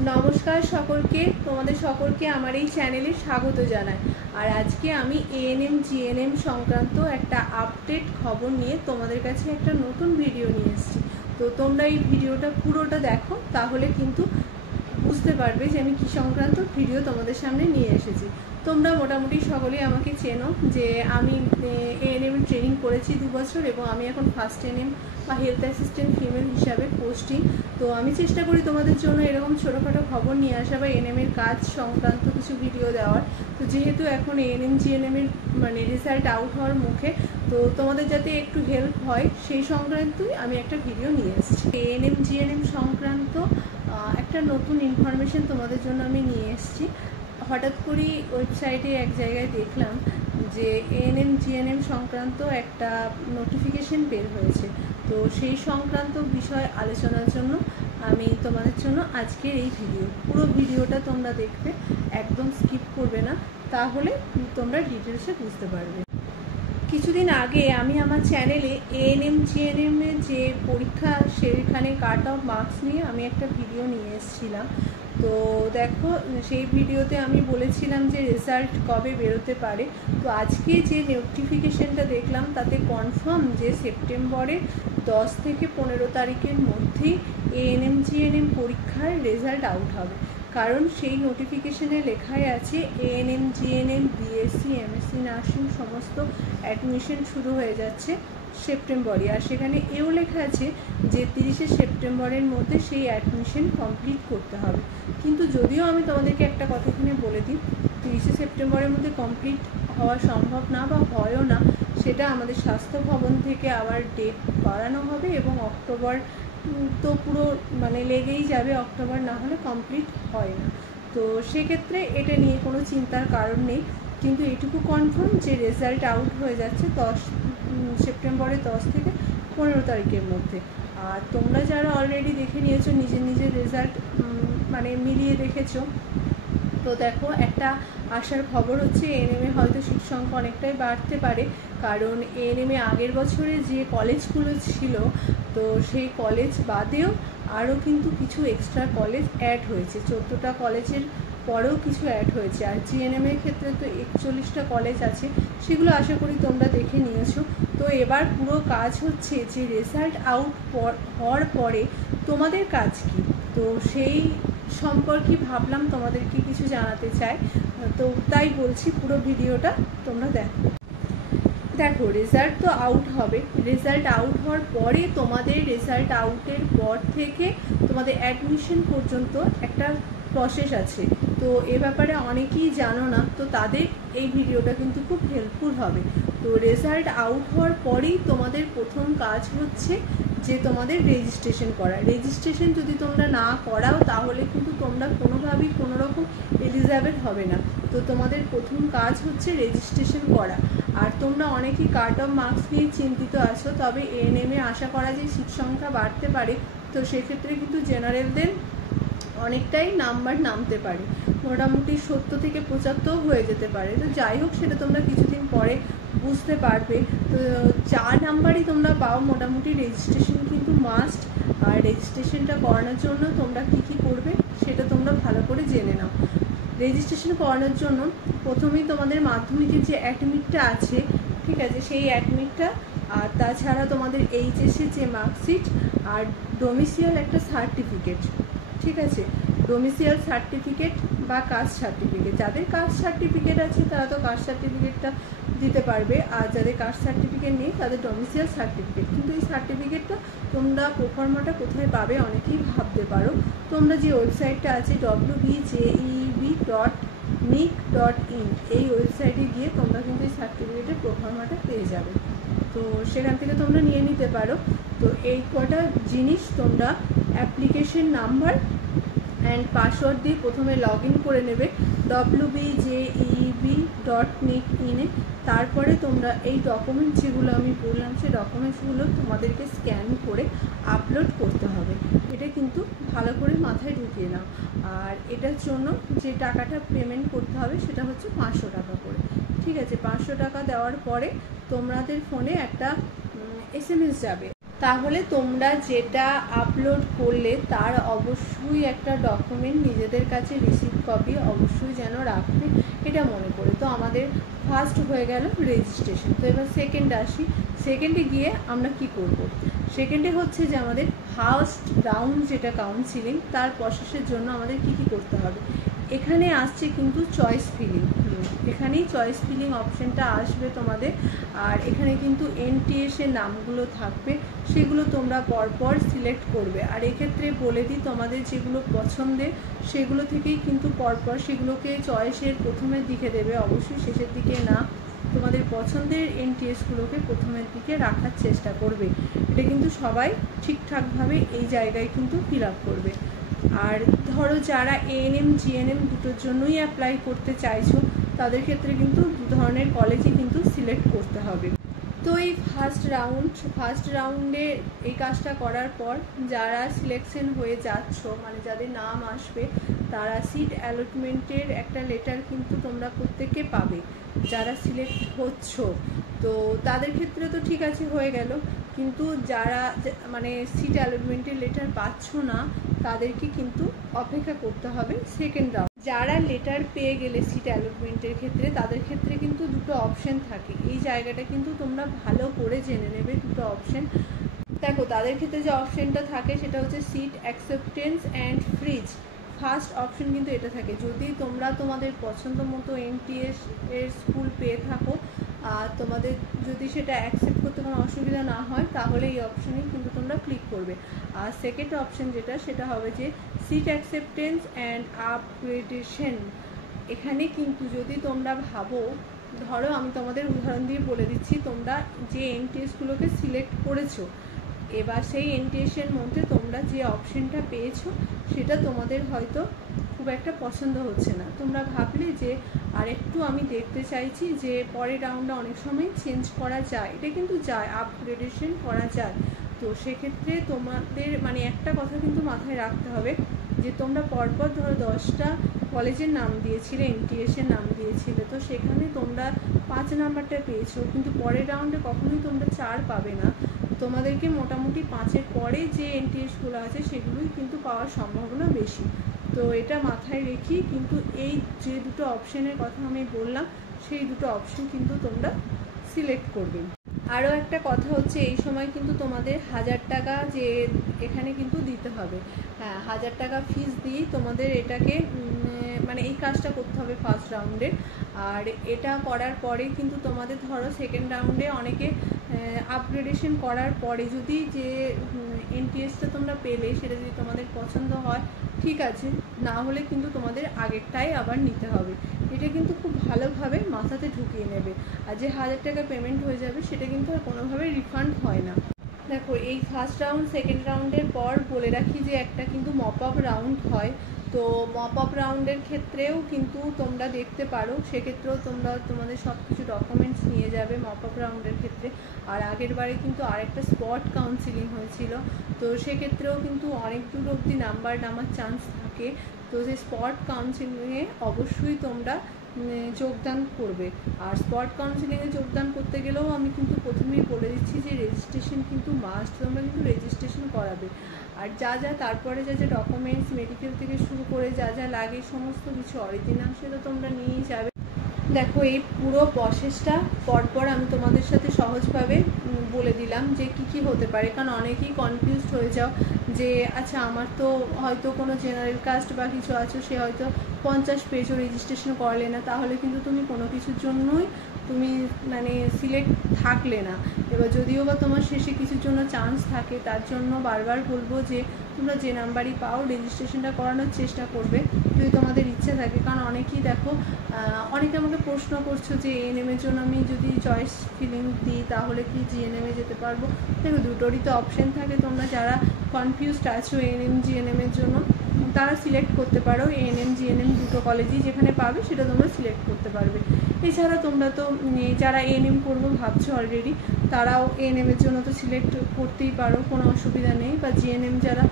नमस्कार सकलके तुम्हारे सकलके आमार এই চ্যানেলে স্বাগত জানাই। আর আজকে আমি এএনএম জিএনএম সংক্রান্ত একটা আপডেট খবর নিয়ে তোমাদের কাছে একটা নতুন ভিডিও নিয়ে এসেছি। তো তোমরা এই ভিডিওটা পুরোটা দেখো, তাহলে কিন্তু বুঝতে পারবে যে আমি কি সংক্রান্ত ভিডিও তোমাদের সামনে নিয়ে এসেছি। তোমরা মোটামুটি সকলেই আমাকে চেনো যে আমি এএনএম ট্রেনিং করেছি 2 বছর এবং আমি এখন ফার্স্ট এএনএম বা হেলথ অ্যাসিস্ট্যান্ট ফিমেল হিসাবে পোস্টিং। তো আমি চেষ্টা করি তোমাদের জন্য এরকম ছোটোখাটো খবর নিয়ে আসা বা এএনএমের কাজ সংক্রান্ত কিছু ভিডিও দেওয়ার। তো যেহেতু এখন এএনএম জিএনএমের মানে রেজাল্ট আউট হওয়ার মুখে, তো তোমাদের যাতে একটু হেল্প হয় সেই সংক্রান্তই আমি একটা ভিডিও নিয়ে এসেছি। এএনএম জিএনএম সংক্রান্ত একটা নতুন ইনফরমেশন তোমাদের জন্য আমি নিয়ে এসেছি। হঠাৎ করেই ওয়েবসাইটে এক জায়গায় দেখলাম যে এএনএম জিএনএম সংক্রান্ত একটা নোটিফিকেশন বের হয়েছে। তো সেই সংক্রান্ত বিষয় আলোচনার জন্য আমি তোমাদের জন্য আজকের এই পুরো ভিডিওটা তোমরা দেখবে, একদম স্কিপ করবে না, তাহলে তোমরা ডিটেলসে বুঝতে পারবে। কিছুদিন আগে আমি আমার চ্যানেলে এএনএম জিএনএম এর যে পরীক্ষা সেখানে কাট অফ মার্কস নিয়ে আমি একটা ভিডিও নিয়ে এসেছিলাম। তো দেখো, সেই ভিডিওতে আমি বলেছিলাম যে রেজাল্ট কবে বেরোতে পারে। তো আজকে যে নোটিফিকেশনটা দেখলাম তাতে কনফার্ম যে সেপ্টেম্বরের 10 থেকে 15 তারিখের মধ্যেই এএনএম জিএনএম পরীক্ষার রেজাল্ট আউট হবে। কারণ সেই নোটিফিকেশনে লেখাই আছে ANM GNM BSc MSc nursing সমস্ত অ্যাডমিশন শুরু হয়ে যাচ্ছে সেপ্টেম্বরে। আর সেখানে এও লেখা আছে যে 30শে সেপ্টেম্বরের মধ্যে সেই অ্যাডমিশন কমপ্লিট করতে হবে। কিন্তু যদিও আমি তোমাদেরকে একটা কথা এখানে বলে দিই, 30শে সেপ্টেম্বরের মধ্যে কমপ্লিট হওয়া সম্ভব না বা হয়ও না, সেটা আমাদের স্বাস্থ্য ভবন থেকে আবার ডেট বাড়ানো হবে এবং অক্টোবর তো পুরো মানে লেগেই যাবে, অক্টোবর না হলে কমপ্লিট হয় না। তো সেক্ষেত্রে এটা নিয়ে কোনো চিন্তার কারণ নেই। কিন্তু এটুকু কনফার্ম যে রেজাল্ট আউট হয়ে যাচ্ছে সেপ্টেম্বরের 10 থেকে 15 তারিখের মধ্যে। আর তোমরা যারা অলরেডি দেখে নিয়েছো, নিজের রেজাল্ট মানে মিলিয়ে দেখেছো, তো দেখো একটা আসার খবর হচ্ছে এএনএমে হয়তো সিট সংখ্যা অনেকটাই বাড়তে পারে। কারণ এএনএমে আগের বছরে যে কলেজগুলো ছিল, তো সেই কলেজ বাদেও আরও কিন্তু কিছু এক্সট্রা কলেজ অ্যাড হয়েছে। 14টা কলেজের পরেও কিছু অ্যাড হয়েছে। আর জিএনএমের ক্ষেত্রে তো 41টা কলেজ আছে, সেগুলো আশা করি তোমরা দেখে নিয়েছো। তো এবার পুরো কাজ হচ্ছে যে রেজাল্ট আউট হওয়ার পরে তোমাদের কাজ কী, তো সেই সম্পর্কে ভাবলাম তোমাদেরকে কিছু জানাতে চাই। তো তাই বলছি পুরো ভিডিওটা তোমরা দেখো। রেজাল্ট তো আউট হবে, রেজাল্ট আউট হওয়ার পরে তোমাদের রেজাল্ট আউটের পর থেকে তোমাদের অ্যাডমিশন পর্যন্ত একটা প্রসেস আছে। তো এ ব্যাপারে অনেকেই জানো না, তো তাদের এই ভিডিওটা কিন্তু খুব হেল্পফুল হবে। তো রেজাল্ট আউট হওয়ার পরেই তোমাদের প্রথম কাজ হচ্ছে যে তোমাদের রেজিস্ট্রেশন করা। রেজিস্ট্রেশন যদি তোমরা না করাও তাহলে কিন্তু তোমরা কোনোভাবেই কোনোরকম এলিজিবল হবে না। তো তোমাদের প্রথম কাজ হচ্ছে রেজিস্ট্রেশন করা। আর তোমরা অনেকেই কাট অফ মার্কস নিয়ে চিন্তিত আছো, তবে এএনএমে আশা করা যায় সিট সংখ্যা বাড়তে পারে। তো সেক্ষেত্রে কিন্তু জেনারেলদের অনেকটাই নাম্বার নামতে পারে, মোটামুটি 70 থেকে 75 হয়ে যেতে পারে। তো যাই হোক, সেটা তোমরা কিছুদিন পরে বুঝতে পারবে। তো 4 নাম্বারই তোমরা পাও মোটামুটি। রেজিস্ট্রেশন কিন্তু মাস্ট। আর রেজিস্ট্রেশনটা করানোর জন্য তোমরা কী করবে সেটা তোমরা ভালো করে জেনে নাও। রেজিস্ট্রেশন করানোর জন্য প্রথমেই তোমাদের মাধ্যমিকের যে অ্যাডমিটটা আছে, ঠিক আছে, সেই অ্যাডমিটটা, আর তাছাড়া তোমাদের এইচএসের যে মার্কশিট আর ডোমিসিয়াল একটা সার্টিফিকেট, ঠিক আছে, ডোমিসিয়াল সার্টিফিকেট বা কাস্ট সার্টিফিকেট। যাদের কাস্ট সার্টিফিকেট আছে তারা তো কাস্ট সার্টিফিকেটটা দিতে পারবে, আর যাদের কাস্ট সার্টিফিকেট নেই তাদের ডোমিসিয়াল সার্টিফিকেট। কিন্তু এই সার্টিফিকেটটা তোমরা প্রোফর্মাটা কোথায় পাবে অনেকেই ভাবতে পারো। তোমরা যে ওয়েবসাইটটা আছে www.jeeb.nic.in, এই ওয়েবসাইটে গিয়ে তোমরা কিন্তু এই সার্টিফিকেটের প্রোফর্মাটা পেয়ে যাবে। তো সেখান থেকে তোমরা নিয়ে নিতে পারো। তো এই কটা জিনিস তোমরা অ্যাপ্লিকেশন নাম্বার অ্যান্ড পাসওয়ার্ড দিয়ে প্রথমে লগ ইন করে নেবে www.jeeb.nic.in এ। তারপরে তোমরা এই ডকুমেন্টস যেগুলো আমি বললাম সেই ডকুমেন্টসগুলো তোমাদেরকে স্ক্যান করে আপলোড করতে হবে। এটা কিন্তু ভালো করে মাথায় ঢুকিয়ে নাও। আর এটার জন্য যে টাকাটা পেমেন্ট করতে হবে সেটা হচ্ছে 500 টাকা করে, ঠিক আছে। 500 টাকা দেওয়ার পরে তোমাদের ফোনে একটা SMS যাবে। তাহলে তোমরা যেটা আপলোড করলে তার অবশ্যই একটা ডকুমেন্ট নিজেদের কাছে রিসিভ কপি অবশ্যই যেন রাখবে, এটা মনে করে। তো আমাদের ফার্স্ট হয়ে গেল রেজিস্ট্রেশন। তো এবার সেকেন্ড আসি। সেকেন্ডে গিয়ে আমরা কি করব? সেকেন্ডে হচ্ছে যে আমাদের ফার্স্ট রাউন্ড যেটা কাউন্সিলিং, তার প্রসেসের জন্য আমাদের কি কি করতে হবে। এখানে আসছে কিন্তু চয়েস ফিলিং, এখানেই চয়েস ফিলিং অপশানটা আসবে তোমাদের। আর এখানে কিন্তু এনটিএস এর নামগুলো থাকবে, সেগুলো তোমরা পরপর সিলেক্ট করবে। আর এক্ষেত্রে বলে দিই, তোমাদের যেগুলো পছন্দের সেগুলো থেকেই কিন্তু পরপর সেগুলোকে চয়েসের প্রথমের দিকে দেবে, অবশ্যই শেষের দিকে না। তোমাদের পছন্দের এনটিএসগুলোকে প্রথমের দিকে রাখার চেষ্টা করবে। এটা কিন্তু সবাই ঠিকঠাকভাবে এই জায়গায় কিন্তু ফিল আপ করবে। আর ধরো যারা এএনএম জিএনএম দুটোর জন্যই অ্যাপ্লাই করতে চাইছো, তাদের ক্ষেত্রে কিন্তু দু ধরনের কলেজই কিন্তু সিলেক্ট করতে হবে। তো এই ফার্স্ট রাউন্ডে এই কাজটা করার পর যারা সিলেকশন হয়ে যাচ্ছ, মানে যাদের নাম আসবে, তারা সিট অ্যালটমেন্টের একটা লেটার কিন্তু তোমরা প্রত্যেকে পাবে যারা সিলেক্ট হচ্ছ। তো তাদের ক্ষেত্রে তো ঠিক আছে, হয়ে গেল। কিন্তু যারা মানে সিট অ্যালটমেন্টের লেটার পাচ্ছ না, তাদেরকে কিন্তু অপেক্ষা করতে হবে সেকেন্ড রাউন্ড। যারা লেটার পেয়ে গেলে সিট অ্যালটমেন্টের ক্ষেত্রে, তাদের ক্ষেত্রে কিন্তু দুটো অপশান থাকে। এই জায়গাটা কিন্তু তোমরা ভালো করে জেনে নেবে। দুটো অপশান দেখো, তাদের ক্ষেত্রে যে অপশানটা থাকে সেটা হচ্ছে seat acceptance and freeze. First option কিন্তু এটা থাকে। যদি তোমরা তোমাদের পছন্দ মতো এনটিএস এর স্কুল পেয়ে থাকো, তোমাদের যদি সেটা অ্যাকসেপ্ট করতে কোনো অসুবিধা না হয়, তাহলে এই অপশানেই কিন্তু তোমরা ক্লিক করবে। আর সেকেন্ড অপশন যেটা, সেটা হবে যে সিট অ্যাকসেপ্টেন্স অ্যান্ড আপগ্রেডেশন। এখানে কিন্তু যদি তোমরা ভাবো, ধরো আমি তোমাদের উদাহরণ দিয়ে বলে দিচ্ছি, তোমরা যে এনটিএসগুলোকে সিলেক্ট করেছো, এবার সেই এনটিএসের মধ্যে তোমরা যে অপশনটা পেয়েছো সেটা তোমাদের হয়তো খুব একটা পছন্দ হচ্ছে না। তোমরা ভাবলে যে আরেকটু আমি দেখতে চাইছি যে পরের রাউন্ডে অনেক সময় চেঞ্জ করা যায়, এটা কিন্তু যায়, আপগ্রেডেশন করা যায়। তো সেক্ষেত্রে তোমাদের মানে একটা কথা কিন্তু মাথায় রাখতে হবে যে তোমরা পরপর ধরো 10টা কলেজের নাম দিয়েছিলে, এনটিএসের নাম দিয়েছিলে, তো সেখানে তোমরা 5 নাম্বারটা পেয়েছো, কিন্তু পরের রাউন্ডে কখনোই তোমরা 4 পাবে না। তোমাদেরকে মোটামুটি 5-এর পরে যে এনটিএসগুলো আছে সেগুলোই কিন্তু পাওয়ার সম্ভাবনা বেশি। তো এটা মাথায় রেখে কিন্তু এই যে দুটো অপশানের কথা আমি বললাম, সেই দুটো অপশান কিন্তু তোমরা সিলেক্ট করবে। আরও একটা কথা হচ্ছে, এই সময় কিন্তু তোমাদের 1000 টাকা যে এখানে কিন্তু দিতে হবে। হ্যাঁ, 1000 টাকা ফিস দিয়েই তোমাদের এটাকে মানে এই কাজটা করতে হবে ফার্স্ট রাউন্ডে। আর এটা করার পরে কিন্তু তোমাদের ধরো সেকেন্ড রাউন্ডে অনেকে আপগ্রেডেশন করার পরে যদি যে এনটিএসটা তোমরা পেলে সেটা যদি তোমাদের পছন্দ হয়, ঠিক আছে, না হলে কিন্তু তোমাদের আগেরটাই আবার নিতে হবে। এটা কিন্তু খুব ভালোভাবে মাথাতে ঢুকিয়ে নেবে। আর যে 1000 টাকা পেমেন্ট হয়ে যাবে সেটা কিন্তু আর কোনোভাবে রিফান্ড হয় না। দেখো, এই ফার্স্ট রাউন্ড সেকেন্ড রাউন্ডের পর বলে রাখি যে একটা কিন্তু মপ আপ রাউন্ড হয়। তো মপ আপ রাউন্ডের ক্ষেত্রেও কিন্তু তোমরা দেখতে পারো, সেক্ষেত্রেও তোমরা তোমাদের সব কিছু ডকুমেন্টস নিয়ে যাবে মপ আপ রাউন্ডের ক্ষেত্রে। আর আগের বারে কিন্তু আরেকটা স্পট কাউন্সিলিং হয়েছিল, তো সেক্ষেত্রেও কিন্তু অনেক দূর অবধি নাম্বার নামার চান্স থাকে। তো সেই স্পট কাউন্সিলিংয়ে অবশ্যই তোমরা যোগদান করবে। আর স্পট কাউন্সিলিংয়ে যোগদান করতে গেলেও আমি কিন্তু প্রথমেই বলে দিচ্ছি যে রেজিস্ট্রেশন কিন্তু মাস্ট, তোমরা কিন্তু রেজিস্ট্রেশন করাবে। আর যা যা তারপরে যা যা ডকুমেন্টস মেডিকেল থেকে শুরু করে যা যা লাগে সমস্ত কিছু অরিজিনাল সেটা তোমরা নিয়েই যাবে। দেখো, এই পুরো প্রসেসটা পরপর আমি তোমাদের সাথে সহজভাবে বলে দিলাম যে কি কি হতে পারে, কারণ অনেকেই কনফিউজড হয়ে যাও যে আচ্ছা আমার তো হয়তো কোনো জেনারেল কাস্ট বা কিছু আছে, সে হয়তো 50 পেজও রেজিস্ট্রেশন করলে না, তাহলে কিন্তু তুমি কোনো কিছুর জন্যই তুমি মানে সিলেক্ট থাকলে না। এবার যদিও বা তোমার শেষে কিছুর জন্য চান্স থাকে, তার জন্য বারবার বলবো যে তোমরা যে নাম্বারই পাও রেজিস্ট্রেশনটা করানোর চেষ্টা করবে যদি তোমাদের ইচ্ছে থাকে। কারণ অনেকেই দেখো, অনেকে আমাকে প্রশ্ন করছো যে এএনএমের জন্য আমি যদি চয়েস ফিলিং দিই তাহলে কি জিএনএমে যেতে পারবো। দেখো, দুটোরই তো অপশান থাকে। তোমরা যারা কনফিউজড আছো এএনএম জিএনএমের জন্য, তারা সিলেক্ট করতে পারো এএনএম জিএনএম দুটো কলেজই যেখানে পাবে সেটা তোমরা সিলেক্ট করতে পারবে। এছাড়া তোমরা তো যারা এএনএম করবো ভাবছো অলরেডি, তারাও এএনএমের জন্য তো সিলেক্ট করতেই পারো, কোনো অসুবিধা নেই। বা জিএনএম যারা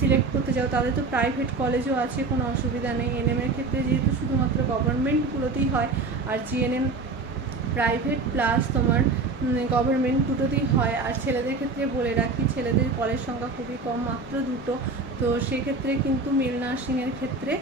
সিলেক্ট করতে যাও তাদের তো প্রাইভেট কলেজও আছে, কোনো অসুবিধা নেই। এএনএমের ক্ষেত্রে যেহেতু শুধুমাত্র গভর্নমেন্টগুলোতেই হয়, আর জিএনএম প্রাইভেট প্লাস তোমার গভর্নমেন্ট দুটোতেই হয়। আর ছেলেদের ক্ষেত্রে বলে রাখি, ছেলেদের কলেজ সংখ্যা খুবই কম, মাত্র 2টো। তো সেক্ষেত্রে কিন্তু মেল নার্সিংয়ের ক্ষেত্রে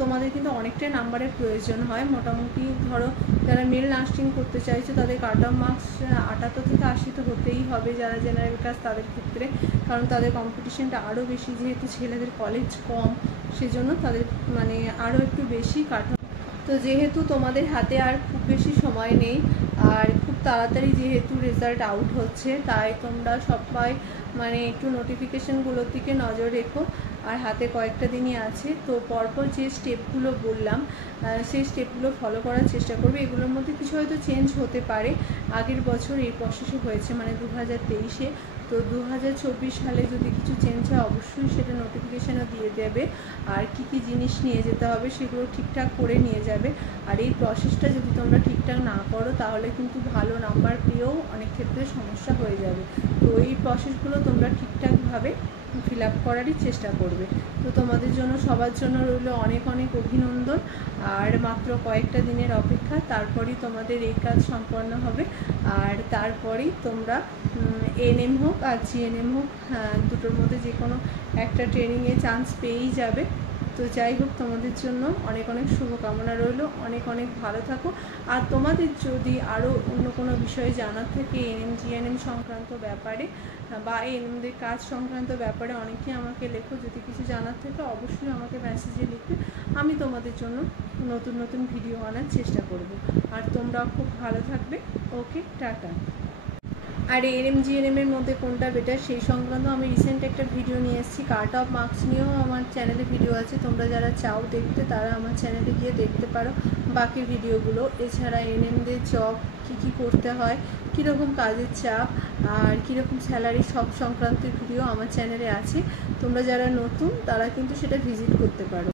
তোমাদের কিন্তু অনেকটাই নাম্বারের প্রয়োজন হয়। মোটামুটি ধরো যারা মেল নার্সিং করতে চাইছে তাদের কাট অফ মার্কস 78 থেকে 80 তো হতেই হবে, যারা জেনারেল কাস্ট তাদের ক্ষেত্রে, কারণ তাদের কম্পিটিশনটা আরও বেশি, যেহেতু ছেলেদের কলেজ কম সেজন্য তাদের মানে আরও একটু বেশি কাট অফ। তো যেহেতু তোমাদের হাতে আর খুব বেশি সময় নেই, আর খুব তাড়াতাড়ি যেহেতু রেজাল্ট আউট হচ্ছে, তাই তোমরা সবাই মানে একটু নোটিফিকেশানগুলোর দিকে নজর রেখো। আর হাতে কয়েকটা দিনই আছে, তো পরপর যে স্টেপগুলো বললাম সেই স্টেপগুলো ফলো করার চেষ্টা করবে। এগুলোর মধ্যে কিছু হয়তো চেঞ্জ হতে পারে, আগের বছর এই প্রসেসে হয়েছে মানে 2023-এ। তো 2024 সালে যদি কিছু চেঞ্জ হয় অবশ্যই সেটা নোটিফিকেশানও দিয়ে দেবে। আর কি কি জিনিস নিয়ে যেতে হবে সেগুলো ঠিকঠাক করে নিয়ে যাবে। আর এই প্রসেসটা যদি তোমরা ঠিকঠাক না করো তাহলে কিন্তু ভালো নাম্বার পেয়েও অনেক ক্ষেত্রে সমস্যা হয়ে যাবে। তো এই প্রসেসগুলো তোমরা ঠিকঠাকভাবে ফিল আপ করারই চেষ্টা করবে। তো তোমাদের জন্য সবার জন্য রইল অনেক অনেক অভিনন্দন। আর মাত্র কয়েকটা দিনের অপেক্ষা, তারপরেই তোমাদের এই কাজ সম্পন্ন হবে। আর তারপরেই তোমরা এএনএম হোক আর জিএনএম হোক, দুটোর মধ্যে যে কোনো একটা ট্রেনিংয়ে চান্স পেয়েই যাবে। তো যাই হোক, তোমাদের জন্য অনেক অনেক শুভকামনা রইল। অনেক অনেক ভালো থাকো। আর তোমাদের যদি আরও অন্য কোনো বিষয়ে জানার থাকে এএনএম জিএনএম সংক্রান্ত ব্যাপারে বা এএনএমদের কাজ সংক্রান্ত ব্যাপারে, অনেকেই আমাকে লেখো। যদি কিছু জানার থাকে অবশ্যই আমাকে মেসেজে লিখবে, আমি তোমাদের জন্য নতুন নতুন ভিডিও আনার চেষ্টা করব। আর তোমরাও খুব ভালো থাকবে। ওকে, টাটা। আর এএনএম জিএনএমের মধ্যে কোনটা বেটার সেই সংক্রান্ত আমি রিসেন্ট একটা ভিডিও নিয়ে এসেছি। কাট অফ মার্কস নিয়েও আমার চ্যানেলে ভিডিও আছে, তোমরা যারা চাও দেখতে তারা আমার চ্যানেলে গিয়ে দেখতে পারো বাকি ভিডিওগুলো। এছাড়া এএনএমদের জব কী কী করতে হয়, কীরকম কাজের চাপ আর কীরকম স্যালারি, সব সংক্রান্ত ভিডিও আমার চ্যানেলে আছে। তোমরা যারা নতুন তারা কিন্তু সেটা ভিজিট করতে পারো।